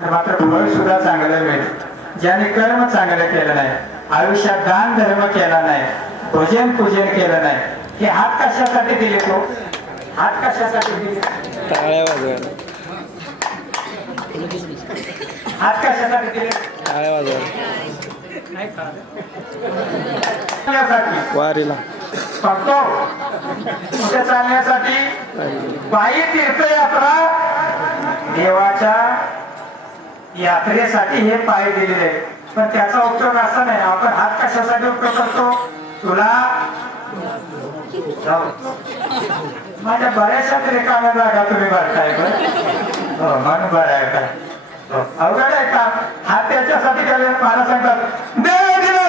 तर मात्र फळ सुद्धा चांगलं मिळेल. ज्याने कर्म चांगलं केलं नाही आयुष्यात दान धर्म केला नाही भजन पूजन केलं नाही हे हात कशासाठी दिले तो? हात कशासाठी दिले? हात कशासाठी दिले? वारीला. फक्त कुठे चालण्यासाठी बाई तीर्थयात्रा देवाच्या यात्रेसाठी हे पाय दिलेले आहेत. पण त्याचा उपयोग असा नाही आपण हात कशासाठी उपयोग करतो तुला माझ्या बऱ्याचशाच रिकाम्या जागा तुम्ही भरताय हो मन बरं आहे हो, अवघड आहे का हात त्याच्यासाठी केले मला सांगतात देव दिला